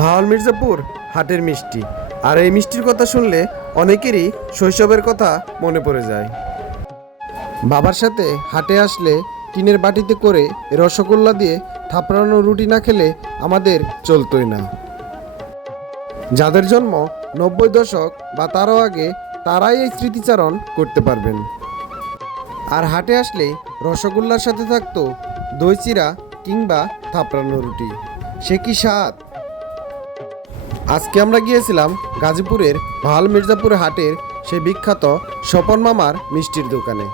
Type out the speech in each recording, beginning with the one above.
ভাওয়াল মির্জাপুর হাটের মিষ্টি। আর এই মিষ্টির কথা শুনলে অনেকেরই শৈশবের কথা মনে পড়ে যায়। বাবার সাথে হাটে আসলে টিনের বাটিতে করে রসগোল্লা দিয়ে থাপড়ানো রুটি না খেলে আমাদের চলতই না। যাদের জন্ম 90 দশক বা তারও আগে তারাই এই স্মৃতিচারণ করতে পারবেন। আর হাটে আসলে রসগোল্লার সাথে থাকতো দই চিরা কিংবা থাপড়ানো রুটি, সে কি স্বাদ! আজকে আমরা গিয়েছিলাম গাজীপুরের ভাওয়াল মির্জাপুর হাটের সেই বিখ্যাত স্বপন মামার মিষ্টির দোকানে।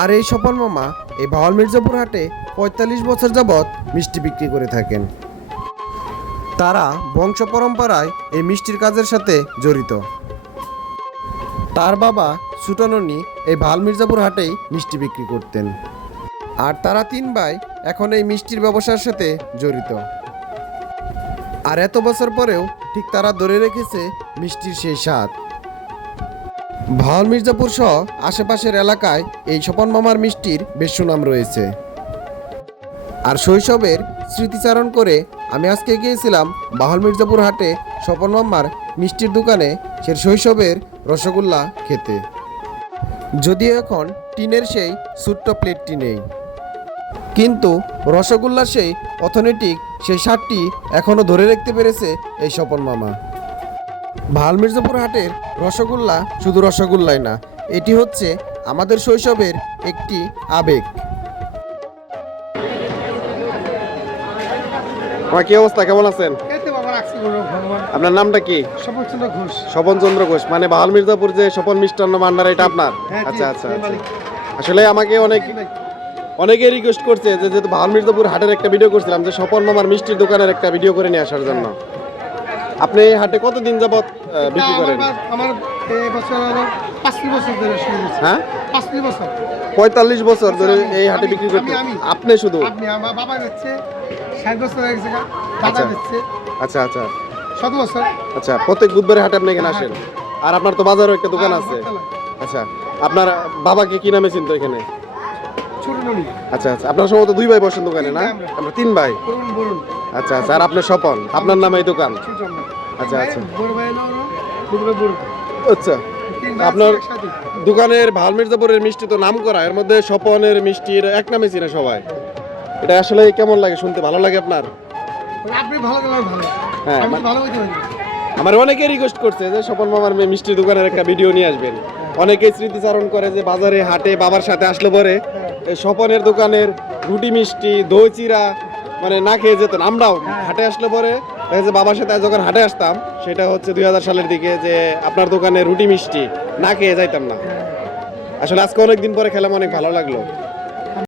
আর এই স্বপন মামা এই ভাওয়াল মির্জাপুর হাটে ৪৫ বছর যাবৎ মিষ্টি বিক্রি করে থাকেন। তারা বংশ পরম্পরায় এই মিষ্টির কাজের সাথে জড়িত। তার বাবা ছুটননি এই ভাওয়াল মির্জাপুর হাটেই মিষ্টি বিক্রি করতেন। আর তারা ৩ ভাই এখন এই মিষ্টির ব্যবসার সাথে জড়িত। আর এত বছর পরেও ঠিক তারা ধরে রেখেছে মিষ্টির সেই স্বাদ। ভাওয়াল মির্জাপুর সহ আশেপাশের এলাকায় এই স্বপন মামার মিষ্টির বেশ সুনাম রয়েছে। আর শৈশবের স্মৃতিচারণ করে আমি আজকে গিয়েছিলাম ভাওয়াল মির্জাপুর হাটে স্বপন মামার মিষ্টির দোকানে সে শৈশবের রসগোল্লা খেতে। যদিও এখন টিনের সেই ছোট্ট প্লেটটি নেই, কিন্তু রসগোল্লার সেই অথেন্টিক সেই স্বাদটি এখনও ধরে রাখতে পেরেছে এই স্বপন মামা। ভাওয়াল মির্জাপুর হাটের রসগোল্লা শুধু রসগোল্লাই না, এটি হচ্ছে আমাদের শৈশবের একটি আবেগ। কি অবস্থা, কেমন আছেন? আপনার নামটা কি? স্বপন চন্দ্র ঘোষ। মানে ভাওয়াল মির্জাপুর যে স্বপন মিষ্টান্ন ভান্ডার, এটা আপনার? আচ্ছা আচ্ছা। আসলে আমাকে অনেকে রিকোয়েস্ট করছে যে যেহেতু ভাওয়াল মির্জাপুর হাটের একটা ভিডিও করছিলাম যে স্বপন মামার মিষ্টির দোকানের একটা ভিডিও করে নিয়ে আসার জন্য। আপনি এই হাটে কতদিন যাবত বিক্রি করেন? আমার এই বছর ৫ বছর ধরে শুরু হয়েছে। হ্যাঁ, ৫ বছর ৪৫ বছর ধরে এই হাটে বিক্রি করতে? আপনি শুধু? আমার বাবা বেচছে ৬০ বছর হয়ে গেছে, দাদা বেচছে। আচ্ছা আচ্ছা ৭ বছর। আচ্ছা, প্রত্যেক বুধবারে হাটে আপনি এখানে আসেন? আর আপনার তো বাজারও একটা দোকান আছে। আচ্ছা, আপনার বাবাকে কি নামে চিনতো এখানে? ছোটননি। আচ্ছা আচ্ছা, আপনার সম্ভবত 2 ভাই বসেন দোকানে না? আমরা 3 ভাই। আচ্ছা আচ্ছা। আর আপনার স্বপন, আপনার নামে এই দোকান? আচ্ছা আচ্ছা আচ্ছা। আপনার দোকানের ভাওয়াল মির্জাপুরের মিষ্টি তো নাম করা, এর মধ্যে স্বপনের মিষ্টির এক নামে চিনে সবাই। এটা আসলে কেমন লাগে শুনতে? ভালো লাগে আপনার? আপনি ভালো গেলেন ভালো। হ্যাঁ, আমি ভালো হইতে পারি। আমার অনেকে রিকোয়েস্ট করছে যে স্বপন মামার মিষ্টির দোকানের একটা ভিডিও নিয়ে আসবেন। অনেকেই স্মৃতিচারণ করে যে বাজারে হাটে বাবার সাথে আসলে পরে এই স্বপনের দোকানের রুটি মিষ্টি দই চিরা মানে না খেয়ে যেতেন। আমরাও হাটে আসলে পরে যে বাবার সাথে যখন হাটে আসতাম, সেটা হচ্ছে 2000 সালের দিকে, যে আপনার দোকানে রুটি মিষ্টি না খেয়ে যাইতাম না। আসলে আজকে অনেকদিন পরে খেলাম, অনেক ভালো লাগলো।